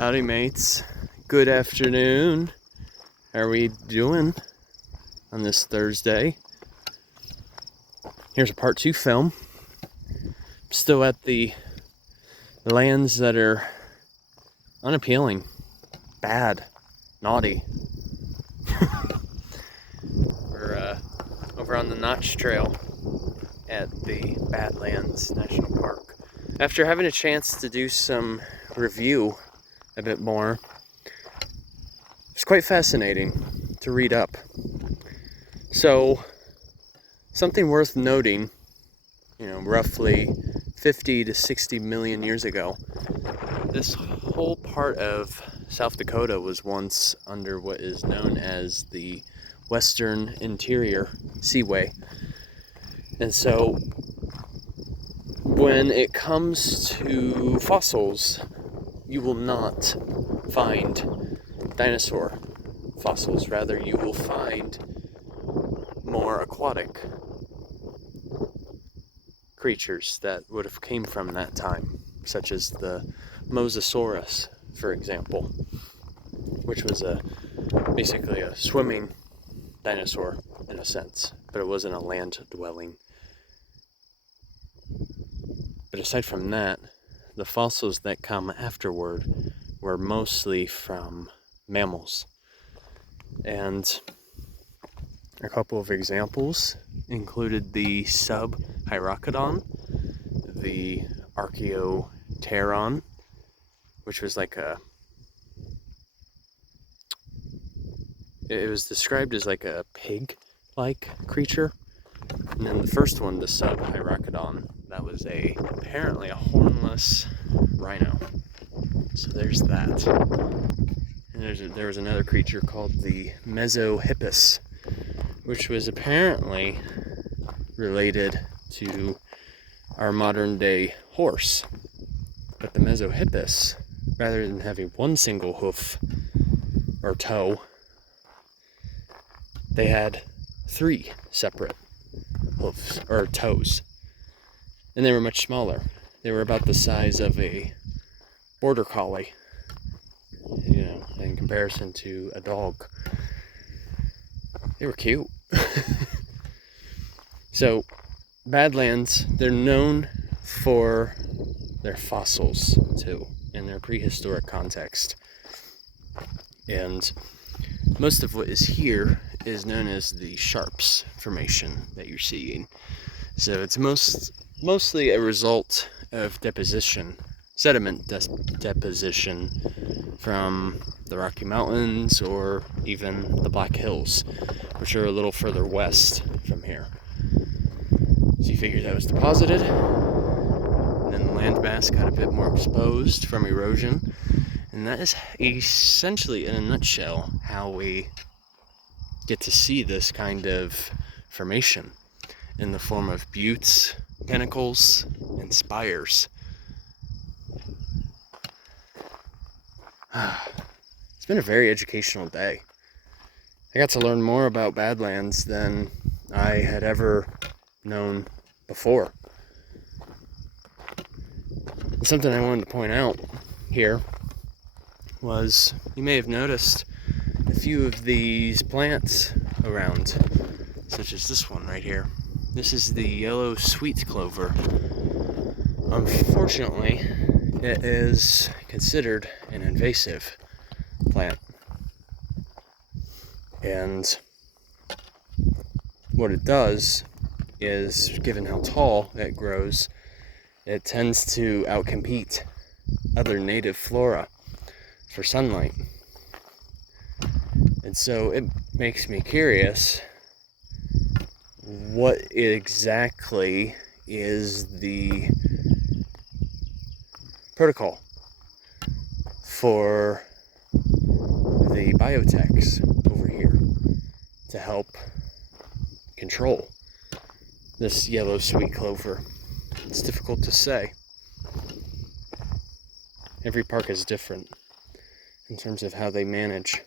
Howdy mates, good afternoon. How are we doing on this Thursday? Here's a part 2 film. Still at the lands that are unappealing, bad, naughty. We're over on the Notch Trail at the Badlands National Park. After having a chance to do some review a bit more, it's quite fascinating to read up. So, something worth noting, roughly 50 to 60 million years ago, this whole part of South Dakota was once under what is known as the Western Interior Seaway. And so, when it comes to fossils, you will not find dinosaur fossils. Rather, you will find more aquatic creatures that would have came from that time, such as the Mosasaurus, for example, which was basically a swimming dinosaur in a sense, but it wasn't a land-dwelling. But aside from that, the fossils that come afterward were mostly from mammals. And a couple of examples included the subhyracoddon, the archaeopteron, which was it was described as like a pig-like creature. And then the first one, the subhyracoddon, that was apparently a hornless rhino. So there's that. And there was another creature called the Mesohippus, which was apparently related to our modern day horse. But the Mesohippus, rather than having one single hoof or toe, they had 3 separate hoofs or toes. And they were much smaller. They were about the size of a border collie, in comparison to a dog. They were cute. So, Badlands, they're known for their fossils too, in their prehistoric context. And most of what is here is known as the Sharps Formation that you're seeing. So it's mostly a result of deposition, sediment deposition from the Rocky Mountains or even the Black Hills, which are a little further west from here. So you figure that was deposited, and then the landmass got a bit more exposed from erosion, and that is essentially, in a nutshell, how we get to see this kind of formation in the form of buttes, pinnacles, and spires. It's been a very educational day. I got to learn more about Badlands than I had ever known before. And something I wanted to point out here was, you may have noticed a few of these plants around, such as this one right here. This is the yellow sweet clover. Unfortunately, it is considered an invasive plant. And what it does is, given how tall it grows, it tends to outcompete other native flora for sunlight. And so it makes me curious, what exactly is the protocol for the biotechs over here to help control this yellow sweet clover? It's difficult to say. Every park is different in terms of how they manage.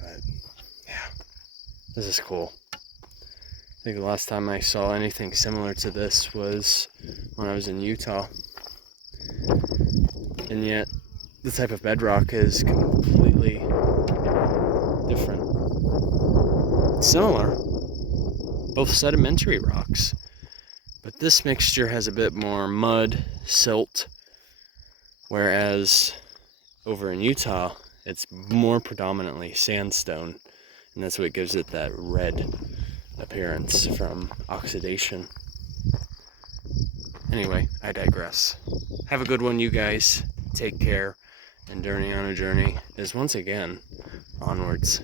But yeah, this is cool. I think the last time I saw anything similar to this was when I was in Utah. And yet, the type of bedrock is completely different. Similar, both sedimentary rocks, but this mixture has a bit more mud, silt, whereas over in Utah, it's more predominantly sandstone, and that's what gives it that red appearance from oxidation. Anyway, I digress. Have a good one, you guys. Take care. And Journey on a Journey is once again onwards.